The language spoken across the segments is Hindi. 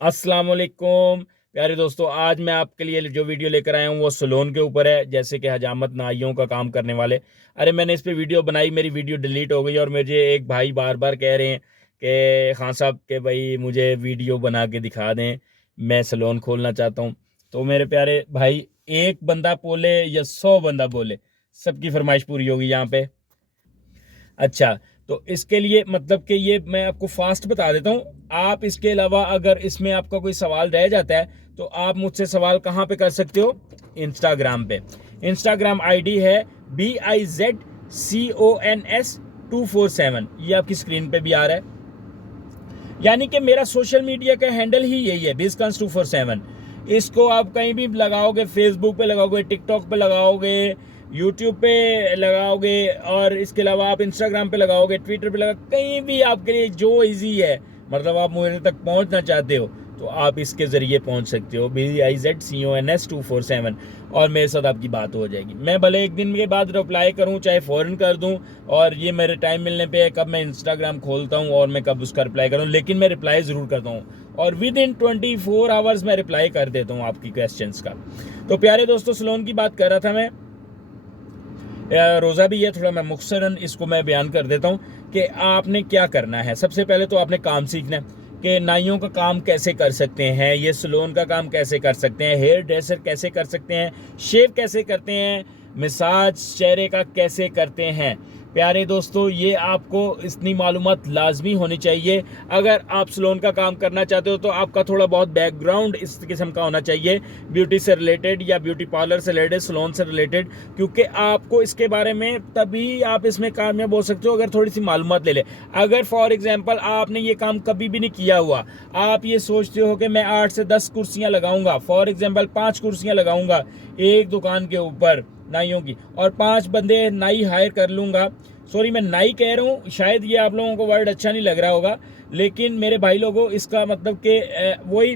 अस्सलाम वालेकुम प्यारे दोस्तों, आज मैं आपके लिए जो वीडियो लेकर आया हूँ वो सलोन के ऊपर है। जैसे कि हजामत नाइयों का काम करने वाले। अरे मैंने इस पे वीडियो बनाई, मेरी वीडियो डिलीट हो गई और मुझे एक भाई बार बार कह रहे हैं कि खान साहब के भाई मुझे वीडियो बना के दिखा दें, मैं सलोन खोलना चाहता हूँ। तो मेरे प्यारे भाई, एक बंदा बोले या 100 बंदा बोले, सबकी फरमाइश पूरी होगी यहाँ पे। अच्छा, तो इसके लिए मतलब कि ये मैं आपको फास्ट बता देता हूँ। आप इसके अलावा अगर इसमें आपका कोई सवाल रह जाता है तो आप मुझसे सवाल कहाँ पे कर सकते हो? इंस्टाग्राम पे। इंस्टाग्राम आईडी है BIZCONS247। ये आपकी स्क्रीन पे भी आ रहा है। यानी कि मेरा सोशल मीडिया का हैंडल ही यही है, BizCons247। इसको आप कहीं भी लगाओगे, फेसबुक पे लगाओगे, टिकटॉक पे लगाओगे, यूट्यूब पे लगाओगे, और इसके अलावा आप इंस्टाग्राम पे लगाओगे, ट्विटर पे लगाओगे, कहीं भी आपके लिए जो इजी है, मतलब आप मेरे तक पहुंचना चाहते हो तो आप इसके ज़रिए पहुंच सकते हो। BIZCONS247 और मेरे साथ आपकी बात हो जाएगी। मैं भले एक दिन के बाद रिप्लाई करूं, चाहे फ़ौरन कर दूं, और ये मेरे टाइम मिलने पे कब मैं इंस्टाग्राम खोलता हूं और मैं कब उसका रिप्लाई करूं, लेकिन मैं रिप्लाई ज़रूर करता हूं और विद इन 24 आवर्स मैं रिप्लाई कर देता हूं आपकी क्वेश्चंस का। तो प्यारे दोस्तों, सलोन की बात कर रहा था मैं। रोज़ा भी है, थोड़ा मैं मुख्तसरन इसको मैं बयान कर देता हूँ कि आपने क्या करना है। सबसे पहले तो आपने काम सीखना है कि नाइयों का काम कैसे कर सकते हैं, ये सलोन का काम कैसे कर सकते हैं, हेयर ड्रेसर कैसे कर सकते हैं, शेव कैसे करते हैं, मसाज चेहरे का कैसे करते हैं। प्यारे दोस्तों, ये आपको इतनी मालूमात लाजमी होनी चाहिए। अगर आप सलोन का काम करना चाहते हो तो आपका थोड़ा बहुत बैकग्राउंड इस किस्म का होना चाहिए, ब्यूटी से रिलेटेड या ब्यूटी पार्लर से रिलेटेड, सलोन से रिलेटेड, क्योंकि आपको इसके बारे में तभी आप इसमें कामयाब हो सकते हो अगर थोड़ी सी मालूमात ले ले। अगर फॉर एग्जांपल आपने ये काम कभी भी नहीं किया हुआ, आप ये सोचते हो कि मैं 8 से 10 कुर्सियां लगाऊंगा, फॉर एग्जांपल 5 कुर्सियां लगाऊंगा एक दुकान के ऊपर नाइयों की, और 5 बंदे नाई हायर कर लूंगा। सॉरी, मैं नाई कह रहा हूँ, शायद ये आप लोगों को वर्ड अच्छा नहीं लग रहा होगा, लेकिन मेरे भाई लोगों, इसका मतलब कि वही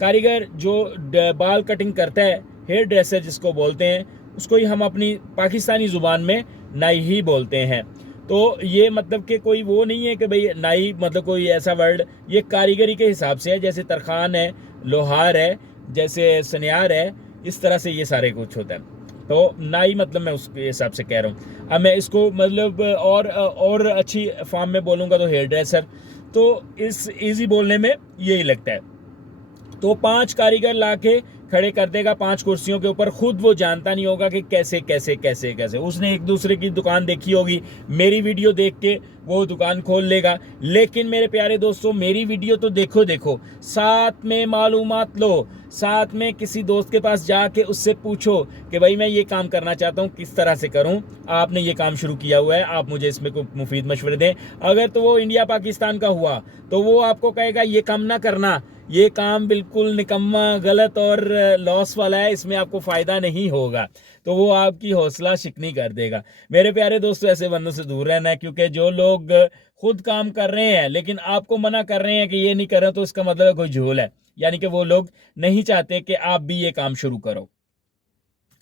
कारीगर जो बाल कटिंग करता है, हेयर ड्रेसर जिसको बोलते हैं, उसको ही हम अपनी पाकिस्तानी ज़ुबान में नाई ही बोलते हैं। तो ये मतलब कि कोई वो नहीं है कि भाई नाई मतलब कोई ऐसा वर्ड, ये कारीगरी के हिसाब से है। जैसे तरखान है, लोहार है, जैसे सनियार है, इस तरह से ये सारे कुछ होता है। तो नाई मतलब मैं उसके हिसाब से कह रहा हूँ। अब मैं इसको मतलब और अच्छी फॉर्म में बोलूँगा तो हेयर ड्रेसर। तो इस इजी बोलने में यही लगता है। तो 5 कारीगर लाके खड़े कर देगा 5 कुर्सियों के ऊपर, खुद वो जानता नहीं होगा कि कैसे कैसे कैसे कैसे। उसने एक दूसरे की दुकान देखी होगी, मेरी वीडियो देख के वो दुकान खोल लेगा। लेकिन मेरे प्यारे दोस्तों, मेरी वीडियो तो देखो देखो, साथ में मालूमात लो, साथ में किसी दोस्त के पास जाके उससे पूछो कि भाई मैं ये काम करना चाहता हूँ, किस तरह से करूँ। आपने ये काम शुरू किया हुआ है, आप मुझे इसमें कोई मुफीद मशवरे दें। अगर तो वो इंडिया पाकिस्तान का हुआ तो वो आपको कहेगा ये काम ना करना, ये काम बिल्कुल निकम्मा, गलत और लॉस वाला है, इसमें आपको फ़ायदा नहीं होगा, तो वो आपकी हौसला शिकनी कर देगा। मेरे प्यारे दोस्तों, ऐसे बंदों से दूर रहना है, क्योंकि जो लोग खुद काम कर रहे हैं लेकिन आपको मना कर रहे हैं कि ये नहीं कर रहे, तो इसका मतलब कोई झोल है। यानी कि वो लोग नहीं चाहते कि आप भी ये काम शुरू करो।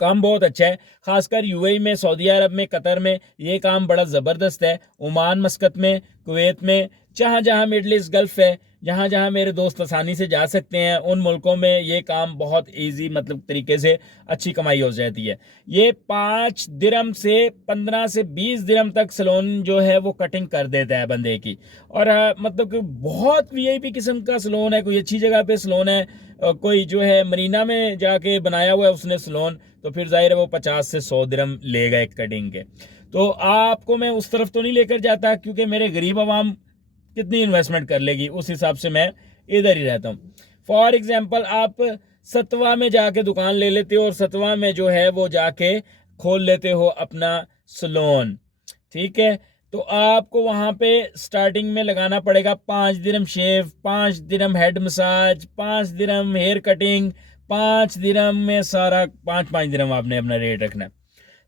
काम बहुत अच्छा है, खासकर यूएई में, सऊदी अरब में, कतर में ये काम बड़ा ज़बरदस्त है। ओमान, मस्कत में, कुवैत में, जहाँ जहाँ मिडल ईस्ट गल्फ है, जहाँ जहाँ मेरे दोस्त आसानी से जा सकते हैं, उन मुल्कों में ये काम बहुत इजी मतलब तरीके से अच्छी कमाई हो जाती है। ये 5 दिरहम से 15 से 20 दिरहम तक सलोन जो है वो कटिंग कर देता है बंदे की। और मतलब कि बहुत वीआईपी किस्म का सलोन है, कोई अच्छी जगह पे सलोन है, कोई जो है मरीना में जाके बनाया हुआ है उसने सलोन, तो फिर जाहिर है वो 50 से 100 दिरहम लेगा एक कटिंग के। तो आपको मैं उस तरफ तो नहीं लेकर जाता, क्योंकि मेरे गरीब आवाम कितनी इन्वेस्टमेंट कर लेगी, उस हिसाब से मैं इधर ही रहता हूँ। फॉर एग्जांपल, आप सतवा में जाके दुकान ले लेते हो और सतवा में जो है वो जाके खोल लेते हो अपना सलोन, ठीक है। तो आपको वहाँ पे स्टार्टिंग में लगाना पड़ेगा 5 दिरहम शेव, 5 दिरहम हेड मसाज, 5 दिरहम हेयर कटिंग, 5 दिरहम में सारा, 5-5 दिरहम आपने अपना रेट रखना है,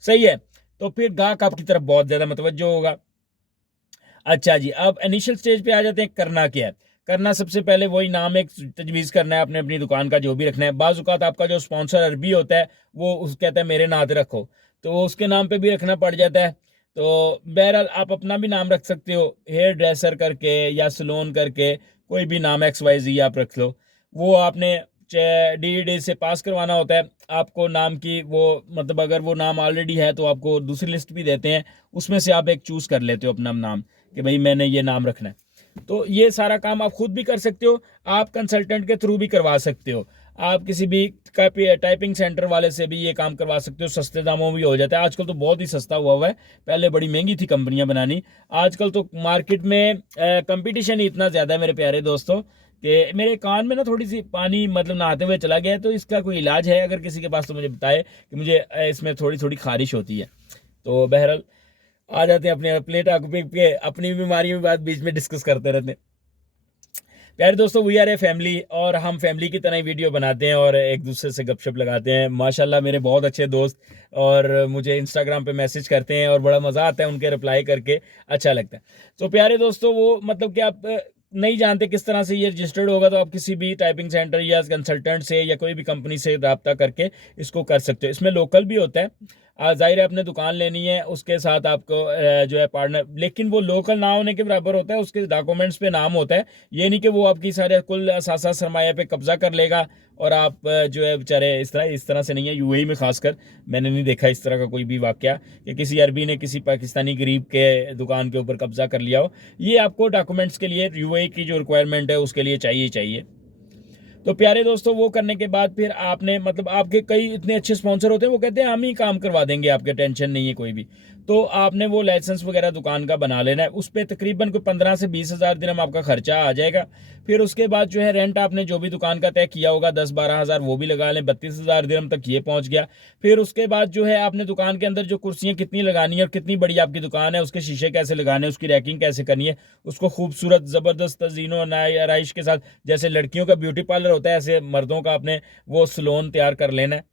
सही है। तो फिर गाहक आपकी तरफ बहुत ज़्यादा मुतवज्जो होगा। अच्छा जी, अब इनिशियल स्टेज पे आ जाते हैं। करना क्या है? करना सबसे पहले वही नाम एक तजवीज़ करना है अपने, अपनी दुकान का जो भी रखना है। बाज़ औक़ात आपका जो स्पॉन्सर अरबी होता है वो उस कहता है मेरे नाम रखो, तो वो उसके नाम पे भी रखना पड़ जाता है। तो बहरहाल आप अपना भी नाम रख सकते हो, हेयर ड्रेसर करके या सलोन करके, कोई भी नाम XYZ आप रख लो। वो आपने DED से पास करवाना होता है। आपको नाम की वो मतलब अगर वो नाम ऑलरेडी है तो आपको दूसरी लिस्ट भी देते हैं, उसमें से आप एक चूज़ कर लेते हो अपना नाम कि भाई मैंने ये नाम रखना है। तो ये सारा काम आप खुद भी कर सकते हो, आप कंसल्टेंट के थ्रू भी करवा सकते हो, आप किसी भी टाइपिंग सेंटर वाले से भी ये काम करवा सकते हो, सस्ते दामों में भी हो जाता है। आजकल तो बहुत ही सस्ता हुआ है, पहले बड़ी महंगी थी कंपनियां बनानी, आजकल तो मार्केट में कंपटीशन ही इतना ज़्यादा है मेरे प्यारे दोस्तों कि मेरे कान में ना थोड़ी सी पानी मतलब नहाते हुए चला गया है। तो इसका कोई इलाज है अगर किसी के पास तो मुझे बताए कि मुझे इसमें थोड़ी थोड़ी खारिश होती है। तो बहरहाल आ जाते हैं अपने अपने टॉपिक पे, अपनी बीमारी में बात बीच में डिस्कस करते रहते हैं। प्यारे दोस्तों, वी आर ए फैमिली, और हम फैमिली की तरह ही वीडियो बनाते हैं और एक दूसरे से गपशप लगाते हैं। माशाल्लाह मेरे बहुत अच्छे दोस्त और मुझे इंस्टाग्राम पे मैसेज करते हैं और बड़ा मज़ा आता है उनके रिप्लाई करके, अच्छा लगता है। तो प्यारे दोस्तों, वो मतलब कि आप नहीं जानते किस तरह से ये रजिस्टर्ड होगा, तो आप किसी भी टाइपिंग सेंटर या कंसल्टेंट से या कोई भी कंपनी से रब्ता करके इसको कर सकते हो। इसमें लोकल भी होता है, ज़ाहिर है अपने दुकान लेनी है उसके साथ आपको जो है पार्टनर, लेकिन वो लोकल ना होने के बराबर होता है, उसके डॉक्यूमेंट्स पे नाम होता है। ये नहीं कि वो आपकी सारे कुल असासा सरमाया पे कब्जा कर लेगा और आप जो है बेचारे इस तरह से नहीं है। यूएई में खासकर मैंने नहीं देखा इस तरह का कोई भी वाकया कि किसी अरबी ने किसी पाकिस्तानी गरीब के दुकान के ऊपर कब्जा कर लिया हो। ये आपको डॉक्यूमेंट्स के लिए यूएई की जो रिक्वायरमेंट है उसके लिए चाहिए चाहिए। तो प्यारे दोस्तों, वो करने के बाद फिर आपने मतलब आपके कई इतने अच्छे स्पॉन्सर होते हैं, वो कहते हैं हम ही काम करवा देंगे, आपके टेंशन नहीं है कोई भी। तो आपने वो लाइसेंस वगैरह दुकान का बना लेना है, उस पर तकरीबन कोई 15 से 20 हज़ार दिरहम आपका खर्चा आ जाएगा। फिर उसके बाद जो है रेंट आपने जो भी दुकान का तय किया होगा 10-12 हज़ार वो भी लगा लें, 32 हज़ार दिरहम तक ये पहुंच गया। फिर उसके बाद जो है आपने दुकान के अंदर जो कुर्सियाँ कितनी लगानी है और कितनी बड़ी आपकी दुकान है, उसके शीशे कैसे लगाने हैं, उसकी रैकिंग कैसे करनी है, उसको खूबसूरत ज़बरदस्त तज़ीनो आराइश के साथ, जैसे लड़कियों का ब्यूटी पार्लर होता है ऐसे मर्दों का आपने वो सलोन तैयार कर लेना है।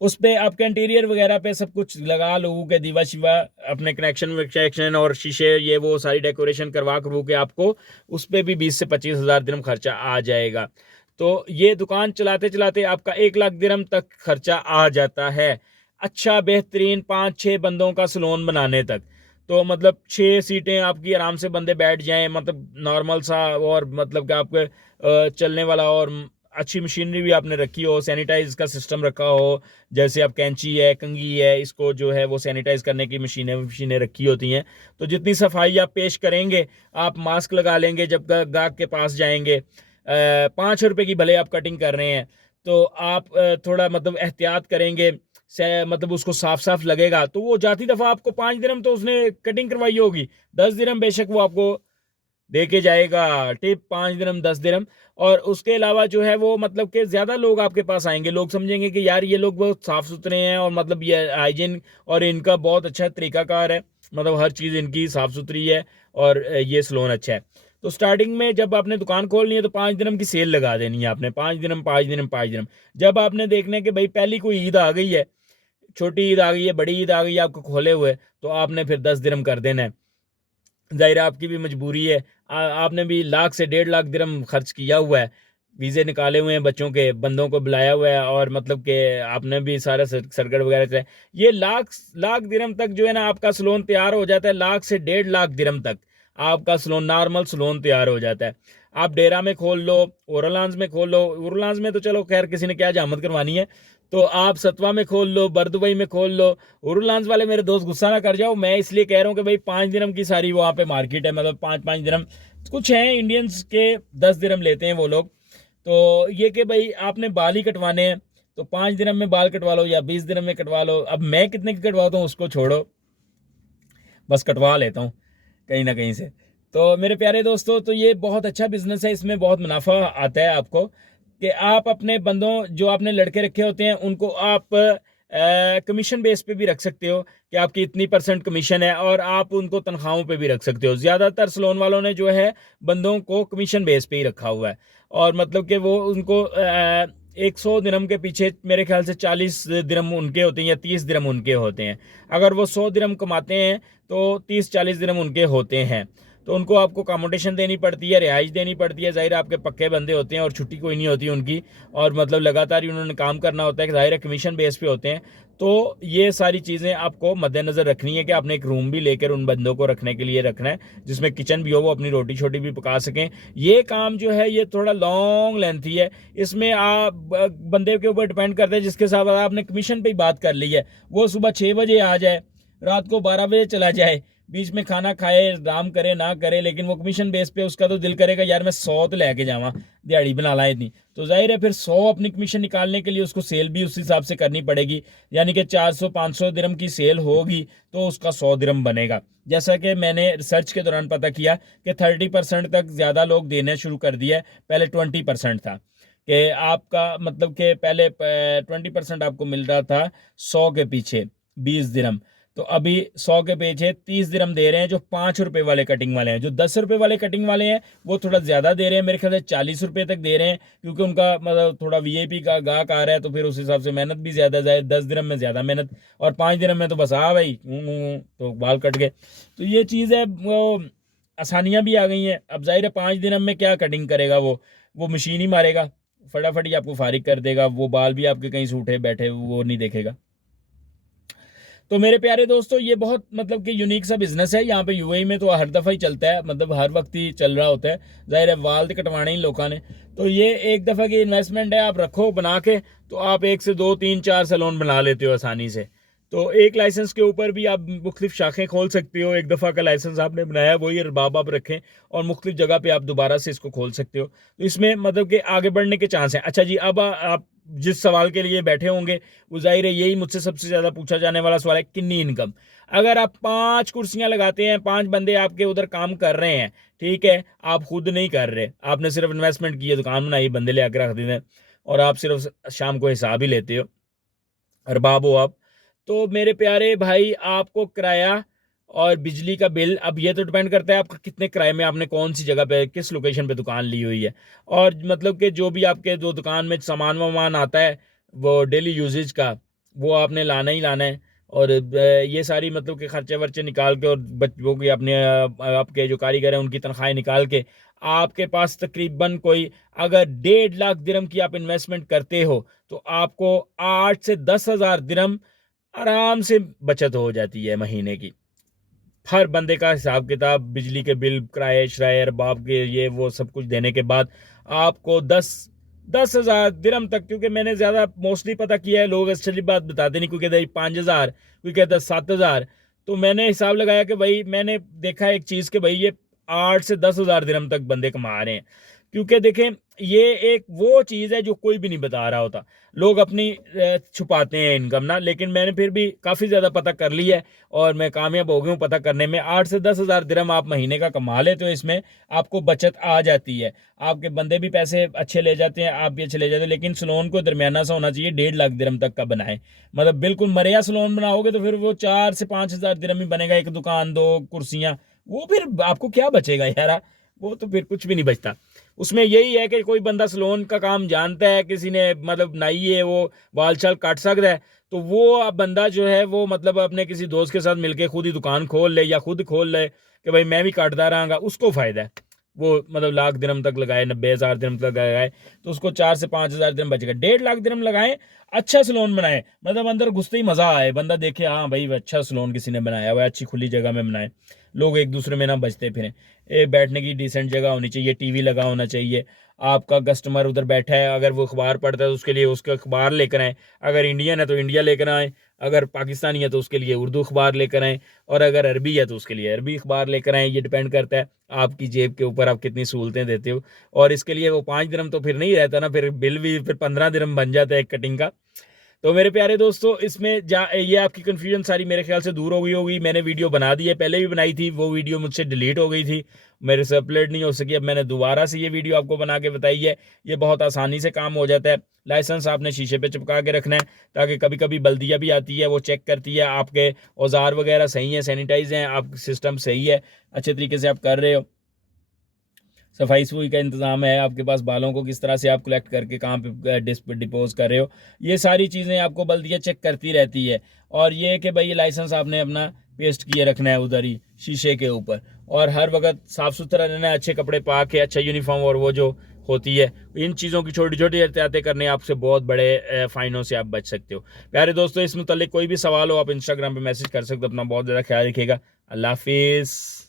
उस पर आपके इंटीरियर वगैरह पे सब कुछ लगा लो के दीवा शिवा अपने कनेक्शन वनेक्शन और शीशे ये वो सारी डेकोरेशन करवा करवा के आपको उस पर भी 20 से 25 हज़ार दिरहम खर्चा आ जाएगा। तो ये दुकान चलाते चलाते आपका 1 लाख दिरहम तक खर्चा आ जाता है, अच्छा बेहतरीन 5-6 बंदों का सलोन बनाने तक। तो मतलब 6 सीटें आपकी आराम से बंदे बैठ जाएं, मतलब नॉर्मल सा, और मतलब कि आपके चलने वाला, और अच्छी मशीनरी भी आपने रखी हो, सैनिटाइज का सिस्टम रखा हो, जैसे आप कैंची है, कंघी है, इसको जो है वो सैनिटाइज करने की मशीनें रखी होती हैं। तो जितनी सफाई आप पेश करेंगे, आप मास्क लगा लेंगे जब गाहक के पास जाएंगे। 5 रुपए की भले आप कटिंग कर रहे हैं तो आप थोड़ा मतलब एहतियात करेंगे, से मतलब उसको साफ साफ लगेगा। तो वो जाती दफ़ा आपको 5 दिरहम तो उसने कटिंग करवाई होगी, 10 दिरहम बेशक वो आपको दे के जाएगा टिप, 5 दिरहम 10 दिरहम। और उसके अलावा जो है वो मतलब कि ज़्यादा लोग आपके पास आएंगे, लोग समझेंगे कि यार ये लोग बहुत साफ़ सुथरे हैं और मतलब ये हाइजीन और इनका बहुत अच्छा तरीकाकार है, मतलब हर चीज़ इनकी साफ़ सुथरी है और ये सलोन अच्छा है। तो स्टार्टिंग में जब आपने दुकान खोलनी है तो 5 दिरहम की सेल लगा देनी है आपने, 5 दिरहम 5 दिरहम 5 दिरहम। जब आपने देखना है कि भाई पहली कोई ईद आ गई है, छोटी ईद आ गई है, बड़ी ईद आ गई है आपको खोले हुए, तो आपने फिर 10 दिरहम कर देना है। ज़ाहिर आपकी भी मजबूरी है, आपने भी 1 लाख से 1.5 लाख दिरहम खर्च किया हुआ है, वीज़े निकाले हुए हैं, बच्चों के बंदों को बुलाया हुआ है, और मतलब कि आपने भी सारा सरगड़ वगैरह चलाया। ये लाख लाख दिरहम तक जो है ना आपका सलोन तैयार हो जाता है, 1 लाख से 1.5 लाख दिरहम तक आपका सलोन नॉर्मल सलोन तैयार हो जाता है। आप डेरा में खोल लो, ओरलांस में खोल लो, ओरलांस में तो चलो खैर किसी ने क्या जहमत करवानी है, तो आप सतवा में खोल लो, बरदुबई में खोल लो। उरुलांस वाले मेरे दोस्त गुस्सा ना कर जाओ, मैं इसलिए कह रहा हूँ कि भाई 5 दिरहम की सारी वहाँ पे मार्केट है, मतलब 5-5 दिरहम, कुछ हैं इंडियंस के 10 दिरहम लेते हैं वो लोग। तो ये कि भाई आपने बाल ही कटवाने हैं तो 5 दिरहम में बाल कटवा लो या 20 दिरहम में कटवा लो। अब मैं कितने की कटवाता हूँ उसको छोड़ो, बस कटवा लेता हूँ कहीं ना कहीं से। तो मेरे प्यारे दोस्तों, तो ये बहुत अच्छा बिजनेस है, इसमें बहुत मुनाफा आता है आपको कि आप अपने बंदों जो आपने लड़के रखे होते हैं उनको आप कमीशन बेस पे भी रख सकते हो कि आपकी इतनी परसेंट कमीशन है, और आप उनको तनख्वाहों पे भी रख सकते हो। ज़्यादातर सलोन वालों ने जो है बंदों को कमीशन बेस पे ही रखा हुआ है, और मतलब कि वो उनको 100 दिरहम के पीछे मेरे ख्याल से 40 दिरहम उनके होते हैं या 30 दिरहम उनके होते हैं। अगर वो 100 दिरहम कमाते हैं तो 30-40 दिरहम उनके होते हैं। तो उनको आपको अकोमोडेशन देनी पड़ती है, रिहाइश देनी पड़ती है। ज़ाहिर आपके पक्के बंदे होते हैं और छुट्टी कोई नहीं होती उनकी, और मतलब लगातार ही उन्होंने काम करना होता है, ज़ाहिर कमीशन बेस पे होते हैं। तो ये सारी चीज़ें आपको मद्देनज़र रखनी है कि आपने एक रूम भी लेकर उन बंदों को रखने के लिए रखना है, जिसमें किचन भी हो, वो अपनी रोटी छोटी भी पका सकें। ये काम जो है ये थोड़ा लॉन्ग लेंथी है। इसमें आप बंदे के ऊपर डिपेंड करते हैं जिसके साथ आपने कमीशन पे ही बात कर ली है, वो सुबह 6 बजे आ जाए, रात को 12 बजे चला जाए, बीच में खाना खाए, आराम करे ना करे, लेकिन वो कमीशन बेस पे उसका तो दिल करेगा यार मैं 100 तो लेके जावा, दिहाड़ी बना ला इतनी। तो जाहिर है फिर 100 अपनी कमीशन निकालने के लिए उसको सेल भी उस हिसाब से करनी पड़ेगी, यानी कि 400-500 दिरहम की सेल होगी तो उसका 100 दिरहम बनेगा। जैसा कि मैंने रिसर्च के दौरान पता किया कि 30% तक ज़्यादा लोग देने शुरू कर दिया, पहले 20% था कि आपका मतलब कि पहले 20% आपको मिल रहा था 100 के पीछे 20 दिरहम, तो अभी 100 के पीछे 30 दिरहम दे रहे हैं जो 5 रुपए वाले कटिंग वाले हैं। जो 10 रुपए वाले कटिंग वाले हैं वो थोड़ा ज़्यादा दे रहे हैं, मेरे ख्याल से 40 रुपए तक दे रहे हैं, क्योंकि उनका मतलब थोड़ा वीआईपी का गाहक आ रहा है, तो फिर उस हिसाब से मेहनत भी ज़्यादा जाए। 10 दिरहम में ज़्यादा मेहनत, और 5 दिरहम में तो बस भाई तो बाल कट गए। तो ये चीज़ है, वो आसानियाँ भी आ गई हैं। अब जाहिर है 5 दिरहम में क्या कटिंग करेगा वो मशीन ही मारेगा, फटाफट ही आपको फारिग कर देगा, वो बाल भी आपके कहीं सूखे बैठे वो नहीं देखेगा। तो मेरे प्यारे दोस्तों ये बहुत मतलब कि यूनिक सा बिजनेस है। यहाँ पे यूएई में तो हर दफ़ा ही चलता है, मतलब हर वक्त ही चल रहा होता है। जाहिर है वाल तो कटवाने ही लोगों ने, तो ये एक दफ़ा की इन्वेस्टमेंट है, आप रखो बना के, तो आप 1 से 2 3 4 सैलून बना लेते हो आसानी से। तो एक लाइसेंस के ऊपर भी आप मुख्तलिफ शाखें खोल सकते हो। एक दफ़ा का लाइसेंस आपने बनाया वही अरबाब आप रखें, और मुख्तलिफ जगह पे आप दोबारा से इसको खोल सकते हो। तो इसमें मतलब कि आगे बढ़ने के चांस हैं। अच्छा जी, अब आप जिस सवाल के लिए बैठे होंगे वो जाहिर है यही मुझसे सबसे ज़्यादा पूछा जाने वाला सवाल है, कितनी इनकम। अगर आप 5 कुर्सियां लगाते हैं, 5 बंदे आपके उधर काम कर रहे हैं, ठीक है, आप खुद नहीं कर रहे, आपने सिर्फ इन्वेस्टमेंट की है, दुकान बनाई, बंदे ले आकर रख देते हैं, और आप सिर्फ शाम को हिसाब ही लेते हो, अरबाब हो आप, तो मेरे प्यारे भाई आपको किराया और बिजली का बिल, अब ये तो डिपेंड करता है आपका कितने किराए में, आपने कौन सी जगह पे किस लोकेशन पे दुकान ली हुई है, और मतलब कि जो भी आपके जो दुकान में सामान वामान आता है वो डेली यूजेज का, वो आपने लाना ही लाना है। और ये सारी मतलब कि खर्चे वर्चे निकाल के, और बच्चों की अपने आपके जो कारीगर हैं उनकी तनख्वाहें निकाल के, आपके पास तकरीबन कोई अगर 1.5 लाख दिरहम की आप इन्वेस्टमेंट करते हो, तो आपको 8 से 10 हज़ार दिरहम आराम से बचत हो जाती है महीने की। हर बंदे का हिसाब किताब, बिजली के बिल, किराए शराए, अरबाब के ये वो सब कुछ देने के बाद आपको 10 हज़ार दिरहम तक, क्योंकि मैंने ज़्यादा मोस्टली पता किया है, लोग असली बात बताते नहीं, कोई कहता है 5 हज़ार, कोई कहता है 7 हज़ार। तो मैंने हिसाब लगाया कि भाई मैंने देखा एक चीज़ कि भाई ये 8 से 10 हज़ार दिरहम तक बंदे कमा रहे हैं। क्योंकि देखें ये एक वो चीज़ है जो कोई भी नहीं बता रहा होता, लोग अपनी छुपाते हैं इनकम ना, लेकिन मैंने फिर भी काफ़ी ज़्यादा पता कर लिया है और मैं कामयाब हो गया हूँ पता करने में। 8 से 10 हज़ार दिरहम आप महीने का कमा लेते हो, इसमें आपको बचत आ जाती है, आपके बंदे भी पैसे अच्छे ले जाते हैं, आप भी अच्छे ले जाते हैं। लेकिन सलोन को दरमियाना सा होना चाहिए, 1.5 लाख दिरहम तक का बनाए, मतलब बिल्कुल मरिया सलोन बनाओगे तो फिर वो 4 से 5 हज़ार दिरहम ही बनेगा, एक दुकान, 2 कुर्सियाँ, वो फिर आपको क्या बचेगा यार, वो तो फिर कुछ भी नहीं बचता। उसमें यही है कि कोई बंदा सलोन का काम जानता है, किसी ने मतलब नाई है वो बाल चाल काट सकता है, तो वो बंदा जो है वो मतलब अपने किसी दोस्त के साथ मिलके खुद ही दुकान खोल ले, या खुद खोल ले कि भाई मैं भी काटता रहांगा, उसको फ़ायदा है। वो मतलब लाख दिरहम तक लगाए, 90 हज़ार दिरहम तक लगाए, तो उसको 4 से 5 हज़ार दिरहम बचेगा। 1.5 लाख दिरहम लगाएं, अच्छा सलोन बनाए, मतलब अंदर घुसते ही मज़ा आए, बंदा देखे हाँ भाई अच्छा सलोन किसी ने बनाया हुआ है, अच्छी खुली जगह में बनाए, लोग एक दूसरे में ना बचते फिरें, बैठने की डिसेंट जगह होनी चाहिए, टीवी लगा होना चाहिए, आपका कस्टमर उधर बैठा है, अगर वो अखबार पढ़ता है तो उसके लिए उसका अखबार लेकर आए, अगर इंडियन है तो इंडिया लेकर आए, अगर पाकिस्तानी है तो उसके लिए उर्दू अखबार लेकर आए, और अगर अरबी है तो उसके लिए अरबी अखबार लेकर आए। ये डिपेंड करता है आपकी जेब के ऊपर, आप कितनी सहूलतें देते हो। और इसके लिए वो 5 दिरहम तो फिर नहीं रहता ना, फिर बिल भी फिर 15 दिरहम बन जाता है एक कटिंग का। तो मेरे प्यारे दोस्तों इसमें ये आपकी कन्फ्यूजन सारी मेरे ख्याल से दूर हो गई होगी। मैंने वीडियो बना दी है, पहले भी बनाई थी, वो वीडियो मुझसे डिलीट हो गई थी, मेरे से अपलोड नहीं हो सकी, अब मैंने दोबारा से ये वीडियो आपको बना के बताई है। ये बहुत आसानी से काम हो जाता है। लाइसेंस आपने शीशे पे चिपका के रखना है, ताकि कभी कभी बल्दिया भी आती है, वो चेक करती है आपके औजार वगैरह सही हैं, सैनिटाइज हैं, आप सिस्टम सही है, अच्छे तरीके से आप कर रहे हो, सफाई सफाई का इंतज़ाम है आपके पास, बालों को किस तरह से आप कलेक्ट करके कहाँ पे डिपोज कर रहे हो, ये सारी चीज़ें आपको बल्दिया चेक करती रहती है। और ये कि भाई लाइसेंस आपने अपना पेस्ट किए रखना है उधर ही शीशे के ऊपर, और हर वक्त साफ सुथरा रहना है, अच्छे कपड़े पा के, अच्छा यूनिफॉर्म और वो जो होती है, इन चीज़ों की छोटी छोटी एहतियातें करने आपसे बहुत बड़े फाइनों से आप बच सकते हो। प्यारे दोस्तों, इस मुतालिक कोई भी सवाल हो आप इंस्टाग्राम पे मैसेज कर सकते हो। अपना बहुत ज़्यादा ख्याल रखिएगा। अल्लाह हाफिज़।